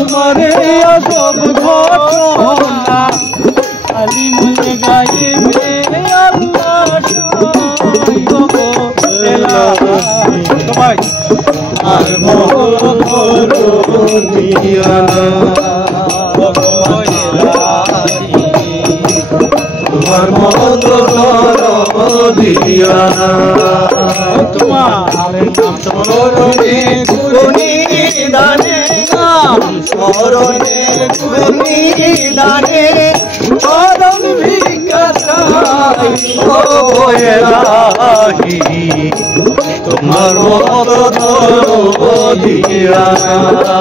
তোমারে সব ঘটনা খালি মুলে গাইবে আল্লাহ সবাই আর তোমার মত দিয়ানা তোমার নাম স্মরণে গুণী দানে নাম স্মরণে গুণী দানে চরণ ভিক্ষা চাই ও এলাহি তোমার মত দিয়ানা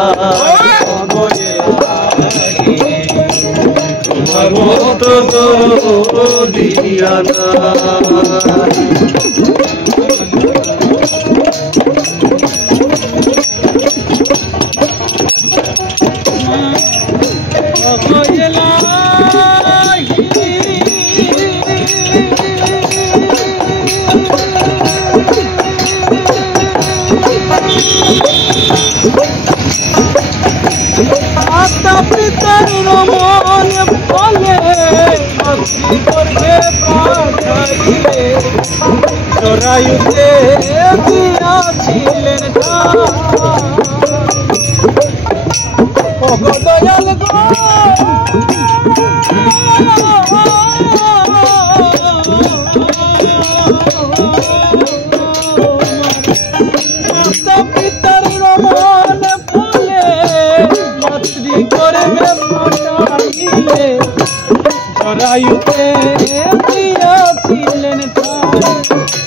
তোমার মত দিয়ানা মাতা পিতার রমন ফলে ভক্তি করবে পাঠাইলে জরায়ুতে দিয়াছিলেন দয়াল গো মাতা পিতার রমন ফলে মাতৃ করবে পাঠাইলে জরায়ুতে দিয়াছিলেন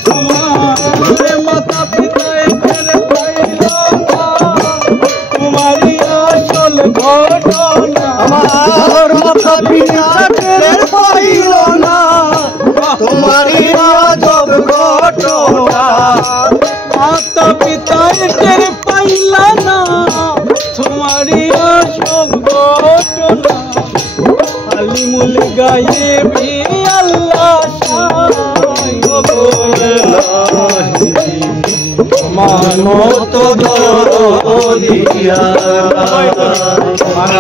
তোমার মাতা পিতায় পাইল তোমারই আসল ঘটনা আমার মাতা পিতায় পাইল না তোমারই আজব ঘটনা মাতা পিতায় টের পাইল না তোমারই আসব ঘটনা খালি মুল গাইবে আল্লাহ তোমার মত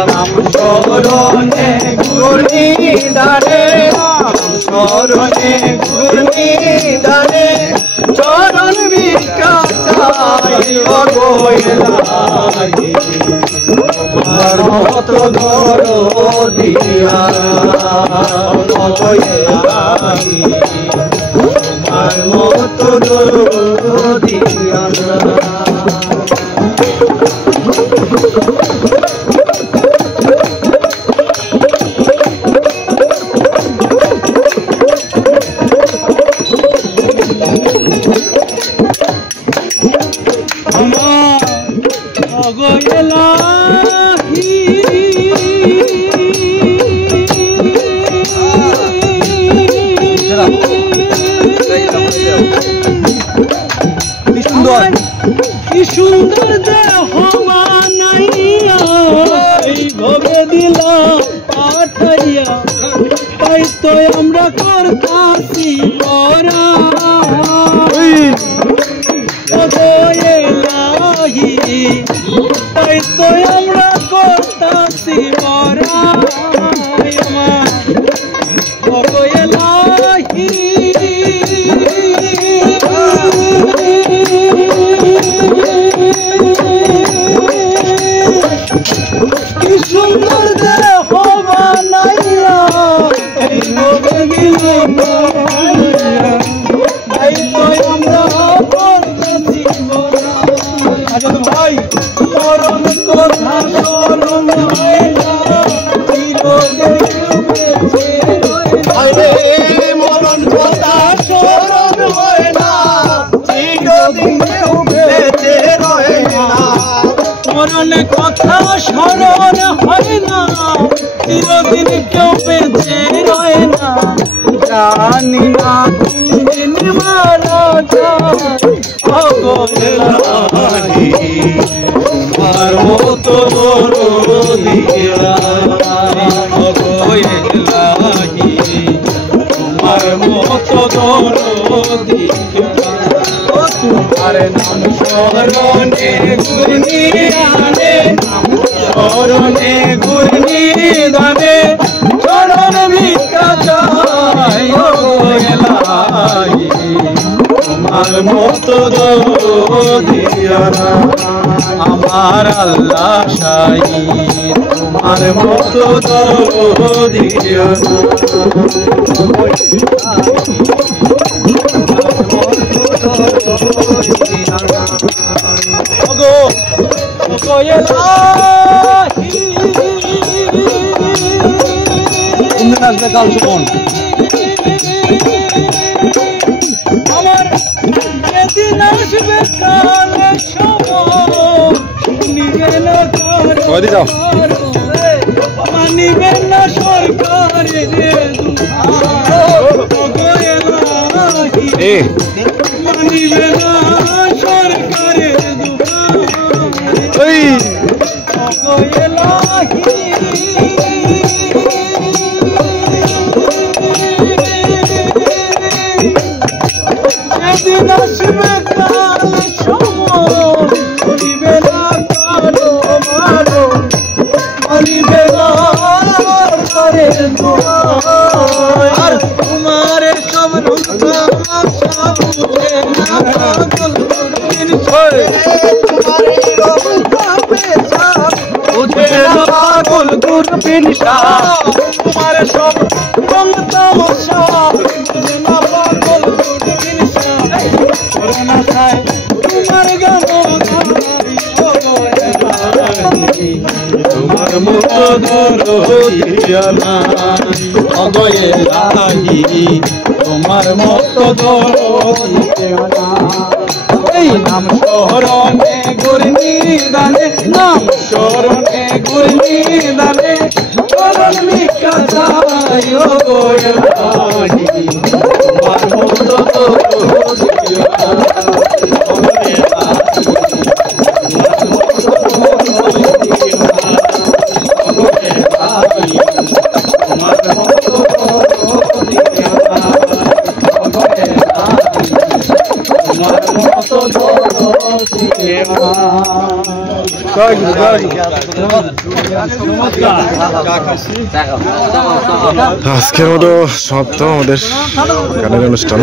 নাম স্মরণে গুণী দানে নাম স্মরণে গুণী দানে চরণ ভিক্ষা চাই তোমার মত দিয়ানা তোমার মত দিয়ানা কি সুন্দর দেহ মানাইয়া এইভাবে দিলাম পাঠাইয়া তাই তো আমরা করতাছি পরা তাই তো আমরা করতাছি পরা কি সুন্দর দেহ বানাইয়া এইভাবে দিলাম তাই তো আমরা করতাছি পরা ভাই মরণ কথা স্মরণ হয় না মরণ কথা স্মরণ হয় না চিরদিন কেউ বেঁচে রয় না মরণ কথা স্মরণ হয় না চিরদিন কেউ বেঁচে রয় না জানি না কোন দিন মারা যায় তোমার মতো তোমার মতো তোমার নাম স্মরণে গুণী আনে নাম শরণে ঘূর্ণি দানে চরণ ভিক্ষা চাই ও এলাহি তোমার মতো দিও না আমার আল্লাহ শাহী তোমার মতো দিও না ওগো ওগো এলাহি তুমি আসবে কাল শোন আমার যেদিন আসবে কাল নিবে না মানিবে না সরকারে মানিবে না সরকারে যেদিন আসবে কাল নিবে না কারো মারো মানিবে না করে আর তোমার সব পাগল দূরবীন তোমার সব রঙ তামাশা পাগল দূরবীন তোমার গান তোমার মতো দিও না অগয়েলাহি তোমার মতো দিও না এই নাম শরণে ঘূর্ণি দানে নাম শরণে ঘূর্ণি দানে চরণ ভিক্ষা চাই ও এলাহি তোমার মতো দিও না আজকের মতো সমাপ্ত আমাদের গানের অনুষ্ঠান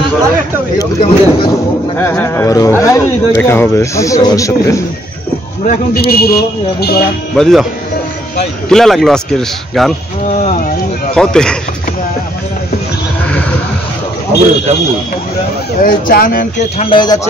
আবারও দেখা হবে সবার সাথে বাজি যাও কিলা লাগলো আজকের গান হতে চা নেন কে ঠান্ডা হয়ে যাচ্ছে